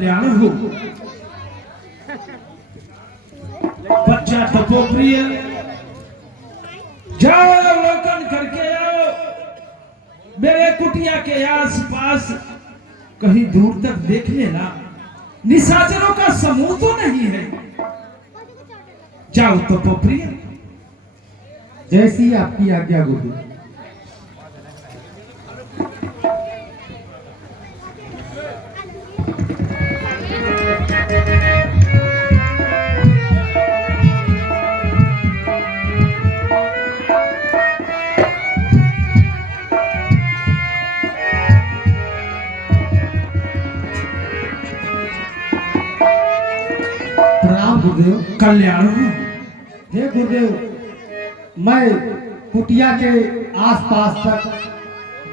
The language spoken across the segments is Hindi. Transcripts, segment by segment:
कल्याण हो। बच्चा तपोप्रिय, जाओ अवलोकन करके आओ। मेरे कुटिया के आसपास कहीं दूर तक देख लेना, निशाचरों का समूह तो नहीं है। जाओ तपोप्रिय। जैसी आपकी आज्ञा गुरु। प्रणाम गुरुदेव। कल्याण हो। हे गुरुदेव, मैं कुटिया के आसपास तक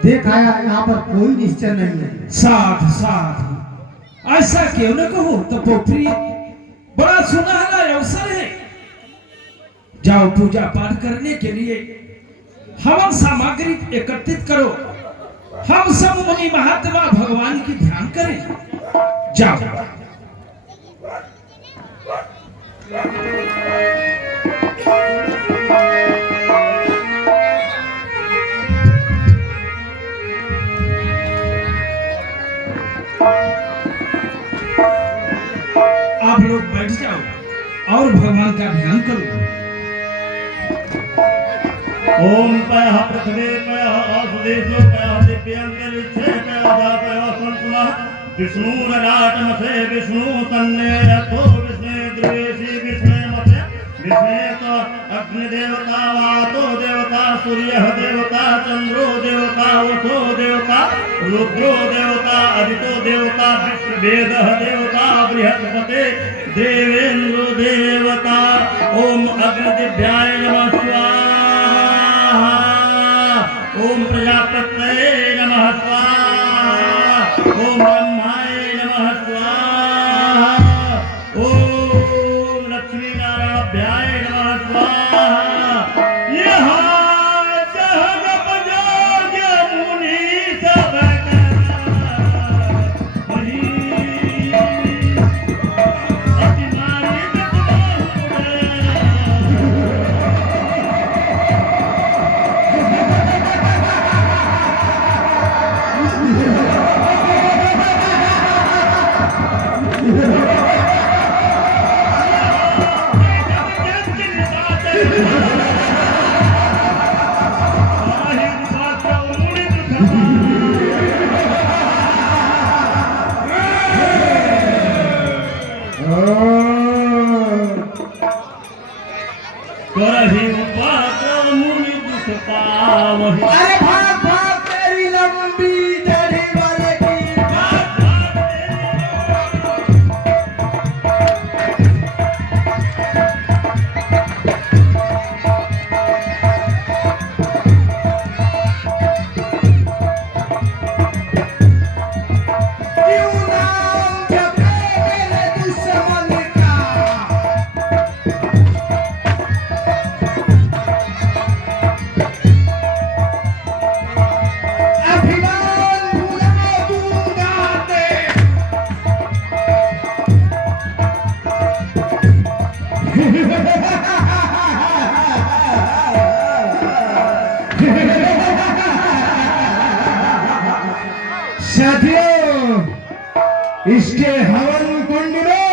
देख आया, यहाँ पर कोई निश्चय नहीं है। साध साध, ऐसा क्यों न कहो तपोप्रिय, बड़ा सुनहरा अवसर है। जाओ पूजा पाठ करने के लिए हवन सामग्री एकत्रित करो। हम सब मुनि महात्मा भगवान की ध्यान करें। जाओ। आप लोग बैठ जाओ और भगवान का ध्यान करो। ओम पयः पृथ्वी पयः आसुदेशो पयः दिव्यांतरिक्षे पयः पयः संतुलः विष्णुरनाटमसे विष्णु तन्ने रथो विष्णे द्रवेशी विष्णे मते विष्णे तो अग्निदेवता वातो देवता सूर्यः देवता चंद्रो देवता वसो देवता रुद्रो देवता अदितो देवता विश्ववेदः देवता बृहस्पते देवेन्द्रो देवता। ओम अग्निदिव्याय नमः स्वाहा। ओम प्रजापतये नमः स्वाहा। ओम ब्रह्माय नमः स्वाहा। ओम लक्ष्मी नारायणाभ्याय नमः स्वाहा। यहाँ सहज बजाज मुनि सब अरे भाग भाग तेरी लंबी दाढ़ी वाले की। क्यों नाम जपे मेरे दुश्मन का। साथियों, इसके हवन कुंड में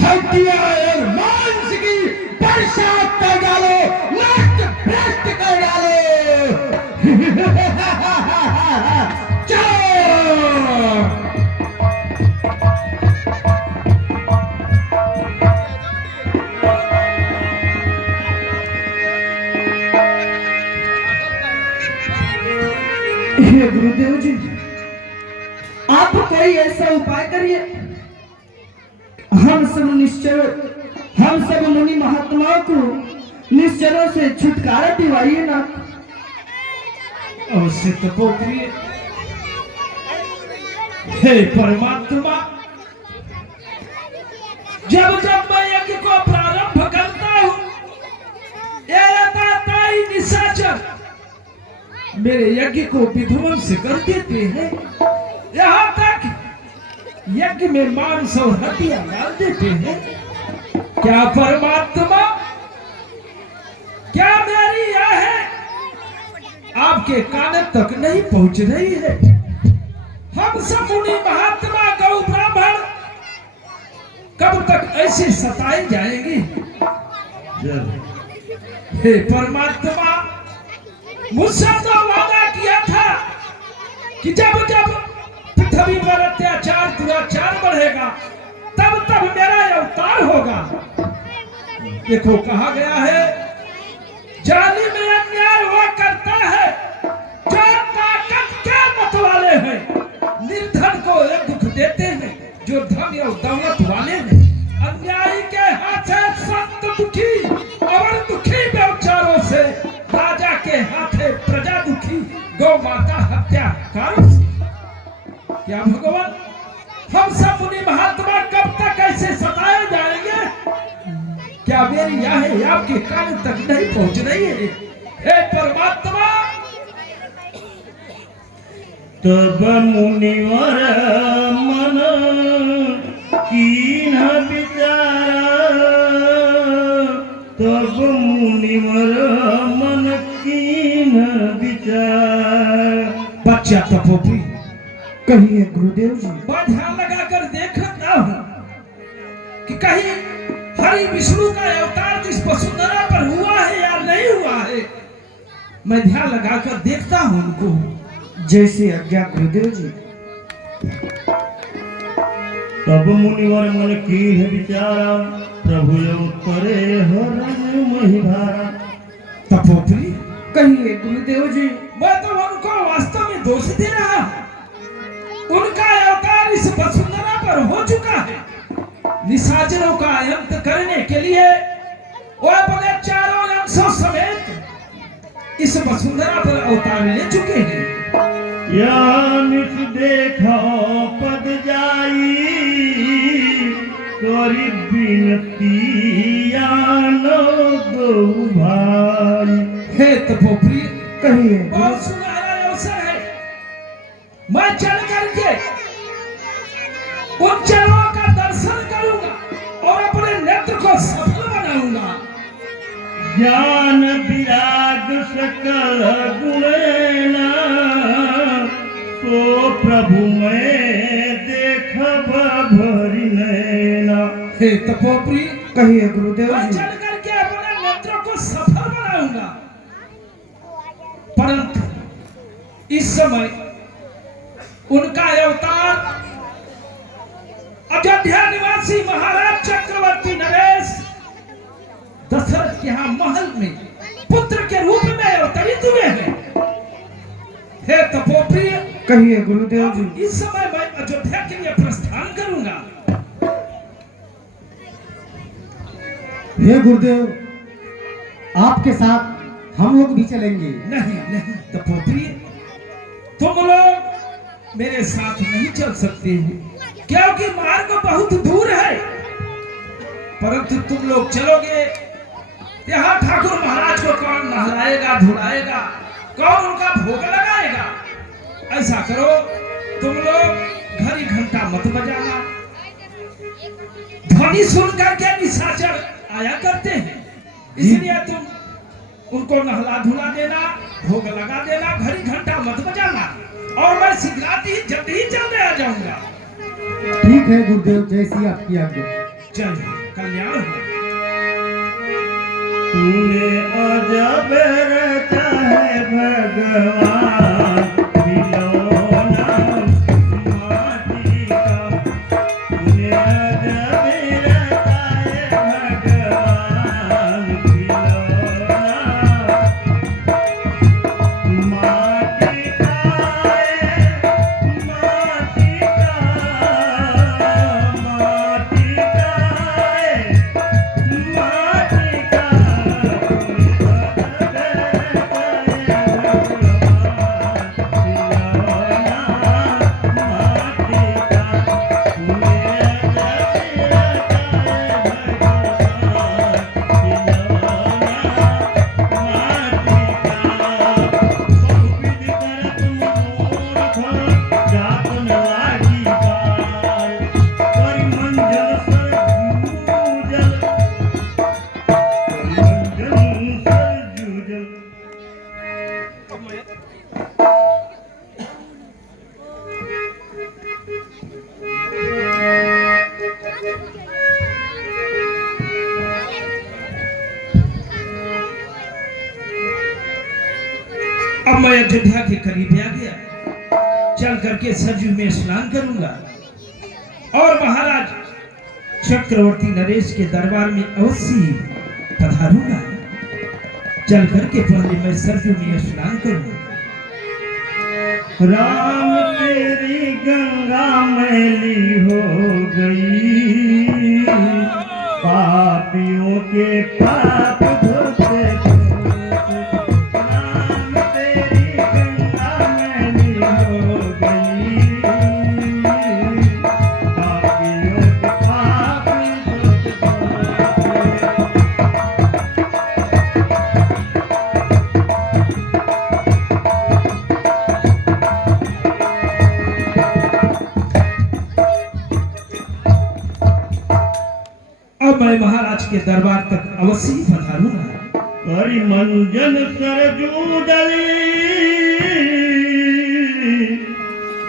हड्डियां और मांस की बरसात कर डालो, नष्ट भ्रष्ट कर डालो। चलो। हे गुरुदेव जी, आप कोई ऐसा उपाय करिए, हम सब मुनि महात्माओं को निश्चरों से छुटकारा दिवाइए ना। अवश्य तपोप्रिय। हे परमात्मा, जब जब मैं यज्ञ को प्रारंभ करता हूँ, ये ताताई निशाचर मेरे यज्ञ को विध्वंस कर देते हैं। यहाँ तक यज्ञ में मांस और हड्डियां डाल देते हैं। क्या परमात्मा, क्या मेरी यह है आपके कान तक नहीं पहुंच रही है? हम सब मुनि महात्मा गौ ब्राह्मण कब तक ऐसे सताए जाएंगे? हे परमात्मा, मुझसे तो वादा किया था कि जब जब पृथ्वी पर अत्याचार दुराचार बढ़ेगा तब तब मेरा अवतार होगा। देखो कहा गया है, जालिम में अन्याय हुआ करता है जो ताकत के मत वाले हैं, निर्धन को एक दुख देते हैं जो धन और दौलत वाले हैं। अन्यायी के हाथ है संत दुखी और दुखी बेचारों से, राजा के हाथ है प्रजा दुखी, गौ माता हत्याकारों से। क्या भगवान, हम सब मुनि महात्मा कब तक ऐसे सताए जाएंगे? क्या मेरी याहें आपके कान तक नहीं पहुंच रही है? हे परमात्मा, तब मुनिवर मन कीन विचारा, तब मुनिवर मन कीन विचार। बच्चा तपोपी, कहिए गुरुदेव जी। मैं ध्यान लगाकर देख रहा हूं कि कहीं हरि विष्णु का अवतार इस वसुंधरा पर हुआ है या नहीं हुआ है। मैं ध्यान लगाकर देखता हूं उनको। जैसे आज्ञा गुरुदेव जी। तब मुनिवर मन कीन विचारा, प्रभु करे हरण महिभारा। तपोपी, कहिए गुरुदेव जी। मैं तो उनको वास्तव में दोष दे रहा हूं। उनका अवतार इस वसुंधरा पर हो चुका है। निशाचरों का अंत करने के लिए वो अपने चारों अंशों समेत इस वसुंधरा पर अवतार ले चुके हैं। या नित देखो पद जाई, करी बिनती आनो गौ भाई। हे तपोप्रिय, कहिए। बहुत सुनहरा अवसर है। मैं चल करके उन चरणों का दर्शन करूंगा और अपने नेत्र को सफल बनाऊंगा। ज्ञान विराग सकल गुणेना, तो प्रभु मैं देखब भरी नैना। हे तपोप्रिय, कहिए गुरुदेव मैं जी। चल करके अपने नेत्रों को सफल बनाऊंगा, परंतु इस समय उनका अवतार अयोध्या निवासी महाराज चक्रवर्ती नरेश दशरथ के यहाँ महल में पुत्र के रूप में अवतरित हुए हैं। हे तपोप्रिय, कहिए गुरुदेव जी। इस समय मैं अयोध्या के लिए प्रस्थान करूंगा। हे गुरुदेव, आपके साथ हम लोग भी चलेंगे। नहीं नहीं तपोप्रिय, तुम लोग मेरे साथ नहीं चल सकते हो क्योंकि मार्ग बहुत दूर है। परंतु तुम लोग चलोगे, यहाँ ठाकुर महाराज को कौन नहलाएगा धुलाएगा, कौन उनका भोग लगाएगा? ऐसा करो, तुम लोग घड़ी घंटा मत बजाना। ध्वनि सुनकर के निशाचर आया करते हैं, इसलिए तुम उनको नहला धुला देना, भोग लगा देना, घड़ी घंटा मत बजाना, और मैं शीघ्राति ही जल्दी ही जल्दी आ जाऊंगा। ठीक है गुरुदेव, जैसी आपकी आज्ञा। चल, कल्याण हो। तूने अजब रचा है भगवान, खिलौना माटी का। तूने अजब रचा है भगवान, खिलौना माटी का, माटी का, माटी का, माटी का। मैं अयोध्या के करीब आ गया, चल करके सरजू में स्नान करूंगा और महाराज चक्रवर्ती नरेश के दरबार में अवश्य पधारूंगा। चल करके पहले मैं सरजू में स्नान करूंगा। राम तेरी गंगा मैली हो गई, पापियों के पाप धोते धोते। राम तेरी गंगा मैली हो गई, पापियों के पाप धोते धोते। अब मैं महाराज के दरबार तक अवश्य ही पधारूंगा। करी मंजन सरजू डली,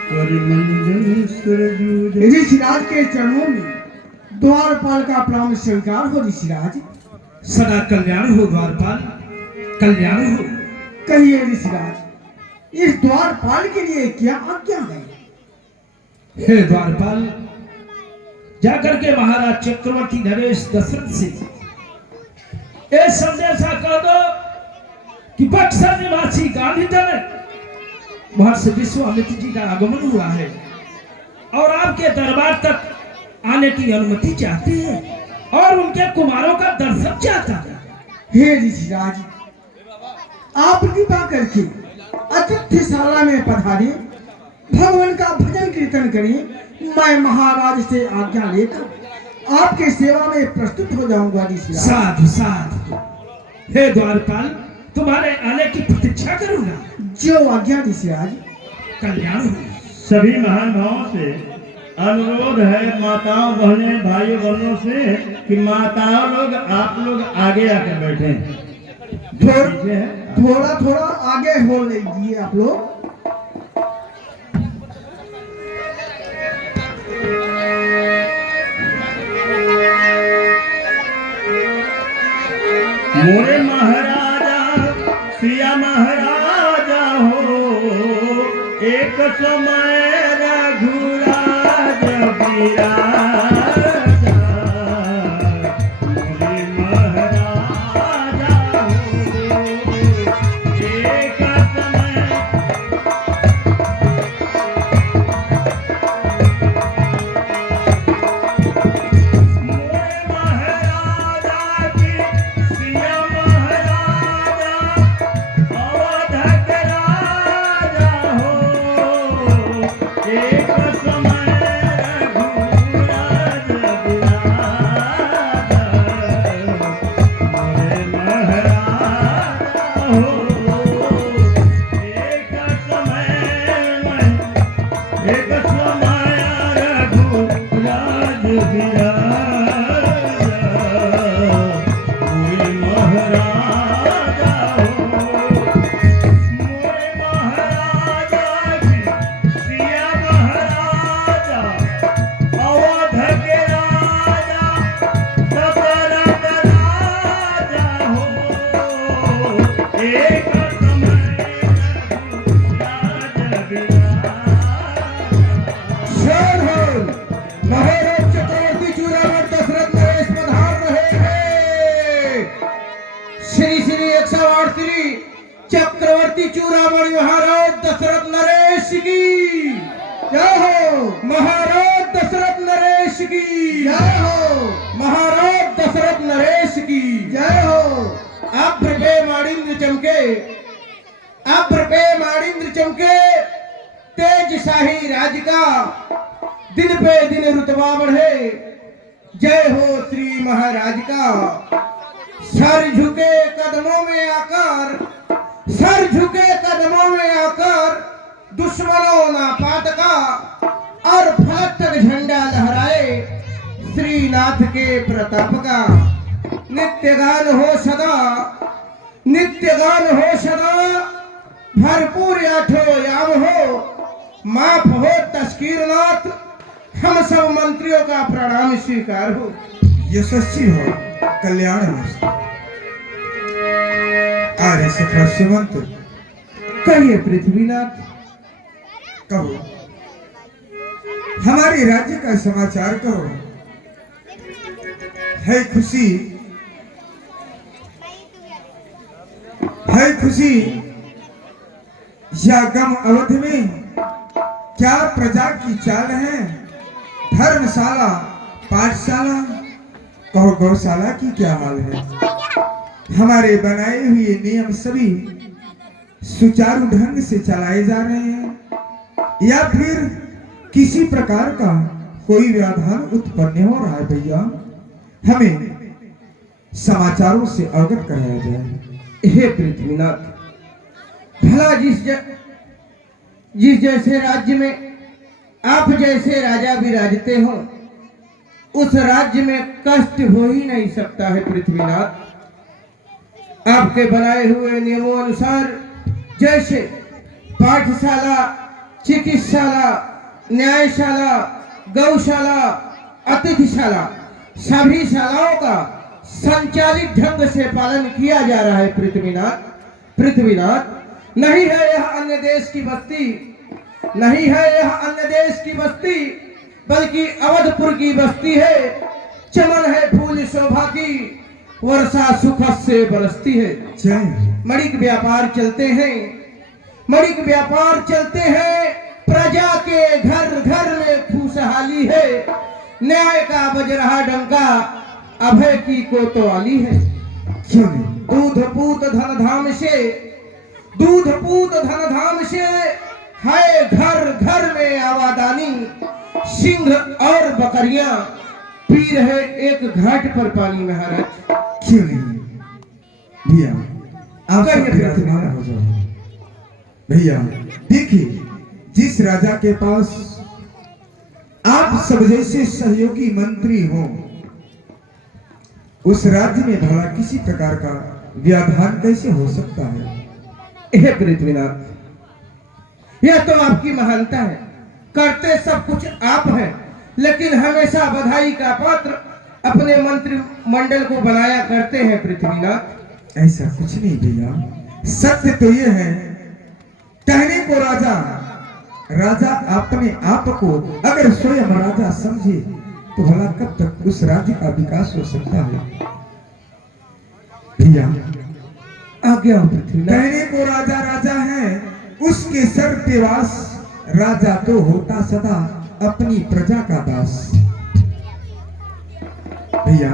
करी मंजन सरजू डली। ऋषिराज के चरणों में द्वारपाल का प्रणाम स्वीकार हो। ऋषिराज सदा कल्याण हो द्वारपाल, कल्याण हो। कहिए ऋषिराज, इस द्वारपाल के लिए क्या आज्ञा है? हे द्वारपाल, जाकर के महाराज चक्रवर्ती नरेश दशरथ से ये संदेशा कह दो कि बक्सर निवासी गांधी जनक महर्षि विश्वामित्र जी का आगमन हुआ है और आपके दरबार तक आने की अनुमति चाहते हैं और उनके कुमारों का दर्शन चाहता है। हे ऋषिराज, आप कृपा करके अतिथिशाला में पधारे, भगवान का भजन कीर्तन करें। मैं महाराज से आज्ञा लेकर आपके सेवा में प्रस्तुत हो जाऊंगा। ऋषिराज साधु साधु। हे द्वारपाल, तुम्हारे आने की प्रतीक्षा करूंगा। जो आज्ञा ऋषिराज। कल्याण हो। सभी महानुभावों से अनुरोध है, माताओं बहनें भाइयों बहनों से, कि माताओं लोग आप लोग आगे आकर बैठे। थोड़ा थोड़ा आगे हो लीजिए आप लोग। मोरे महाराजा सिया महाराजा हो, एक समय रघुराज बिराजा। मोरे महाराजा हो, एक समय चक्रवर्ती चूड़ामणि महाराज दशरथ नरेश की जय हो। महाराज दशरथ नरेश की जय हो। महाराज दशरथ नरेश की जय हो। अभ्र पे माड़िंद्र चमके, अभ्र पे माड़िंद्र चमके, तेज शाही राज का दिन पे दिन रुतबा बढ़े। जय हो श्री महाराज का। सर झुके कदमों में आकर, सर झुके कदमों में आकर, दुश्मनों नापात का और फलक तक झंडा लहराए श्रीनाथ के प्रताप का। नित्य गान हो सदा, नित्य गान हो सदा, भरपूर आठो याम हो, माफ हो तस्कीरनाथ, हम सब मंत्रियों का प्रणाम स्वीकार हो। यशस्वी हो, कल्याण मस्त। आर्य से प्रश्नवंत कहिए पृथ्वीनाथ, कहो, हमारे राज्य का समाचार कहो। है खुशी, है खुशी या गम अवध में? क्या प्रजा की चाल है? धर्मशाला, पाठशाला, कहो गौशाला की क्या हाल है? हमारे बनाए हुए नियम सभी सुचारू ढंग से चलाए जा रहे हैं या फिर किसी प्रकार का कोई व्यवधान उत्पन्न हो रहा है? भैया, हमें समाचारों से अवगत कराया जाए। हे पृथ्वीनाथ, भला जिस जैसे राज्य में आप जैसे राजा विराजते हो, उस राज्य में कष्ट हो ही नहीं सकता है पृथ्वीनाथ। आपके बनाए हुए नियमों अनुसार जैसे पाठशाला, चिकित्साला, न्यायशाला, गौशाला, अतिथिशाला, सभी शालाओं का संचालित ढंग से पालन किया जा रहा है पृथ्वीनाथ। नहीं है यह अन्य देश की बस्ती, नहीं है यह अन्य देश की बस्ती, बल्कि अवधपुर की बस्ती है। चमन है फूल शोभा की, वर्षा सुख से बरसती है। मणिक व्यापार चलते हैं, मणिक व्यापार चलते हैं। प्रजा के घर घर में खुशहाली है। न्याय का बज रहा डंका, अभय की कोतवाली है। क्यों नहीं? दूधपूत धनधाम से, दूधपूत धनधाम से है घर घर में आवादानी। सिंह और बकरियां पी रहे एक घाट पर पानी महाराज। क्यों नहीं? भैया, आप कहिए सब विराजमान हो जाओ। भैया देखिए, जिस राजा के पास आप सब जैसे सहयोगी मंत्री हो, उस राज्य में भला किसी प्रकार का व्यवधान कैसे हो सकता है? हे पृथ्वीनाथ, यह तो आपकी महानता है। करते सब कुछ आप हैं, लेकिन हमेशा बधाई का पात्र अपने मंत्रिमंडल को बनाया करते हैं पृथ्वीनाथ। ऐसा कुछ नहीं भैया, सत्य तो यह है, कहने को राजा, राजा अपने आप को अगर स्वयं राजा समझे तो भला कब तक उस राज्य का विकास हो सकता है? भैया आज्ञा हो पृथ्वीनाथ। कहने को राजा राजा है, उसके सर पे वास। राजा तो होता सदा अपनी प्रजा का दास। भैया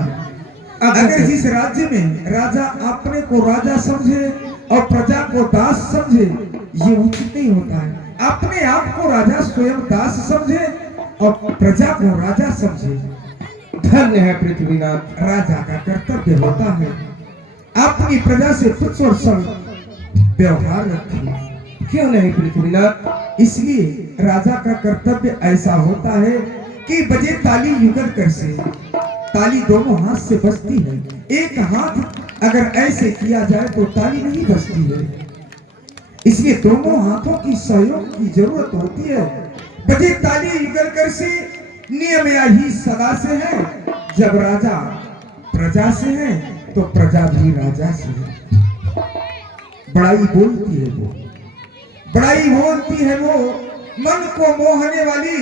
अगर जिस राज्य में राजा अपने को राजा समझे और प्रजा को दास समझे, ये उचित नहीं होता है। अपने आप को राजा स्वयं दास समझे और प्रजा को राजा समझे। धन्य है पृथ्वीनाथ। राजा का कर्तव्य होता है अपनी प्रजा से तुच्छ और सरल व्यवहार रखे। क्यों नहीं पृथ्वीनाथ? इसलिए राजा का कर्तव्य ऐसा होता है कि बजे ताली युगल कर से। ताली दोनों हाथ से बजती है, एक हाथ अगर ऐसे किया जाए तो ताली नहीं बजती है। इसलिए दोनों हाथों की सहयोग की जरूरत होती है। बजे ताली युगल कर से नियम यही सदा से है। जब राजा प्रजा से है तो प्रजा भी राजा से है। बड़ाई बोलती है वो, बड़ाई बोलती है वो, मन को मोहने वाली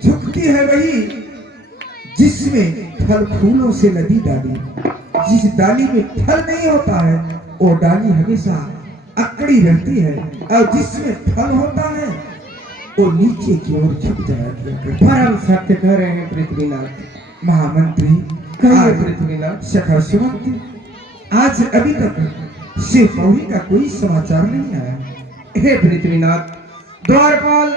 झुकती है वही, जिसमें फल फूलों से लदी डाली। जिस डाली में फल नहीं होता है वो डाली हमेशा अकड़ी रहती है, और जिसमें फल होता है वो नीचे की ओर झुक जाया करती है। परम सत्य कह रहे हैं पृथ्वीनाथ। महामंत्री कहिए पृथ्वीनाथ। सखा सुमंती, आज अभी तक शिव पौड़ी का कोई समाचार नहीं आया। हे पृथ्वीनाथ, द्वारपाल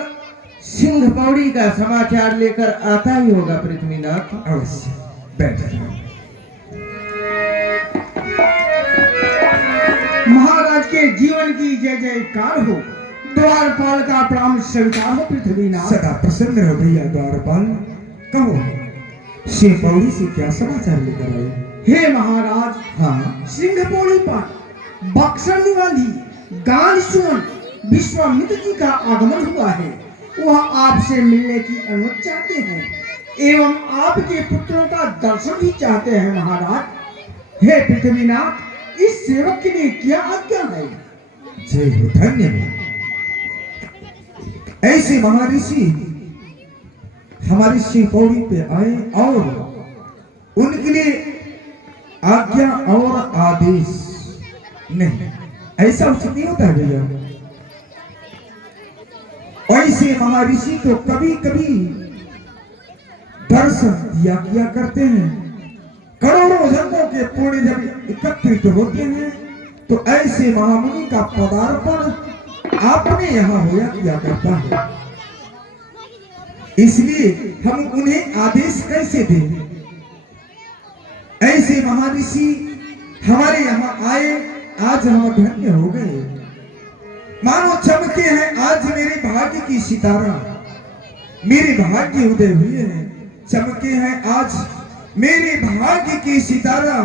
सिंह पौड़ी का समाचार लेकर आता ही होगा पृथ्वीनाथ। अवश्य बैठ जाओ। महाराज के जीवन की जय जयकार हो। द्वारपाल का प्रणाम स्वीकार हो पृथ्वीनाथ। सदा प्रसन्न रहो भैया द्वारपाल। कहो, शिव पौड़ी से क्या समाचार लेकर आए? हे महाराज, हाँ, सिंहपौड़ी पर बक्सर निवासी गान सुमन विश्वामित्र जी का आगमन हुआ है। वह आपसे मिलने की अनुमति चाहते हैं एवं आपके पुत्रों का दर्शन भी चाहते हैं महाराज। हे पृथ्वीनाथ, इस सेवक के लिए क्या आज्ञा है? जय हो, धन्य हो। ऐसे महर्षि हमारी शिव पौड़ी पे आए और उनके लिए आज्ञा और आदेश नहीं, ऐसा उचित नहीं होता है भैया। ऐसे महर्षि तो कभी कभी दर्शन दिया किया करते हैं। करोड़ों जन्मों के पुण्य जब एकत्रित होते हैं तो ऐसे महामुनि का पदार्पण आपने यहाँ होया किया करता है। इसलिए हम उन्हें आदेश कैसे दें? ऐसे महर्षि हमारे यहाँ आए, आज हम धन्य हो गए। मानो चमके हैं आज मेरे भाग्य की सितारा, मेरे भाग्य उदय हुए हैं। चमके हैं आज मेरे भाग्य की सितारा,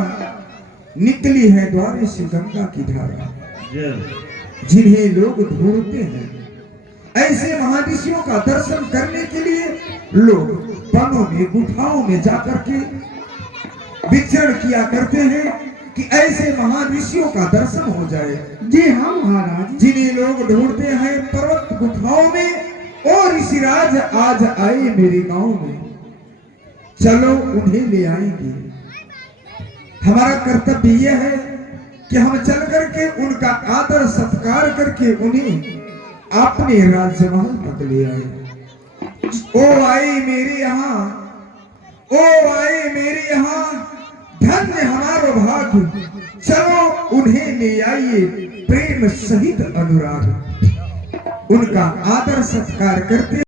निकली है द्वारे से गंगा की धारा। जिन्हें लोग ढूंढते हैं, ऐसे महर्षियों का दर्शन करने के लिए लोग वनों में गुफाओं में जाकर के विचरण किया करते हैं कि ऐसे महाऋषियों का दर्शन हो जाए। जी हाँ महाराज। जिन्हें लोग ढूंढते हैं पर्वत गुफाओं में, और ऋषिराज आज आए मेरे गांव में, चलो उन्हें ले आएंगे। हमारा कर्तव्य यह है कि हम चल करके उनका आदर सत्कार करके उन्हें अपने राजमहल तक ले आए। ओ आए मेरे यहाँ, ओ आए मेरे यहाँ, धन्य हमारो भाग्य, चलो उन्हें ले आइए प्रेम सहित अनुराग। उनका आदर सत्कार करते